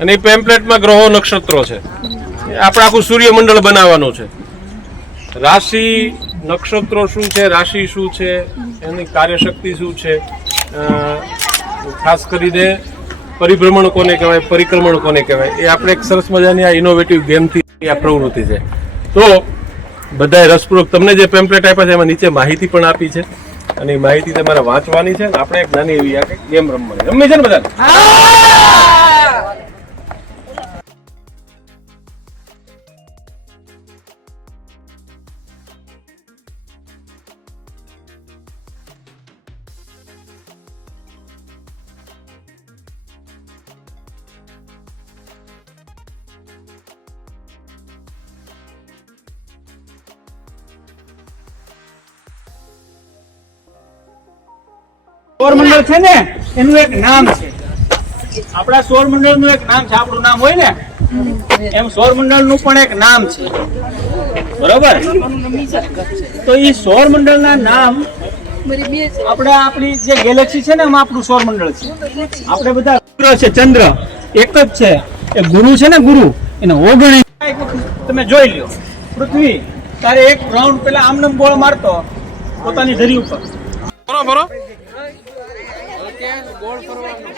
અને એ પેમ્પલેટમાં ગ્રહો નક્ષત્રો છે. આપણે આખું સૂર્યમંડળ બનાવવાનું છે. રાશિ નક્ષત્રો શું છે, રાશિ શું છે, એની કાર્યશક્તિ શું છે, ખાસ કરીને પરિભ્રમણ કોને કહેવાય, પરિક્રમણ કોને કહેવાય, એ આપણે એક સરસ મજાની આ ઇનોવેટિવ ગેમથી આ પ્રવૃત્તિ છે. તો બધાએ રસપૂર્વક તમને જે પેમ્પલેટ આપ્યા છે એમાં નીચે માહિતી પણ આપી છે અને એ માહિતી તમારે વાંચવાની છે અને આપણે એક નાની એવી આ ગેમ રમવાની. રમી છે ને બધા? સૌરમંડળ છે ને એનું એક નામ છે. આપણા સૌરમંડળ નું એક નામ છે. આપણું નામ હોય ને એમ સૌરમંડળ નું પણ એક નામ છે. બરોબર? તો એ સૌરમંડળ ના નામ આપણી જે ગેલેક્સી છે ને એમાં આપણું સૌરમંડળ છે. આપણે બધા ગ્રહ છે, ચંદ્ર એક જ છે. એ ગુરુ છે ને, ગુરુ એને ઓગણી તમે જોઈ લ્યો. પૃથ્વી તારે એક રાઉન્ડ પેલા આમનમ ગોળ મારતો પોતાની ધરી ઉપર. બરોબર. ગોળ ફરવાનો.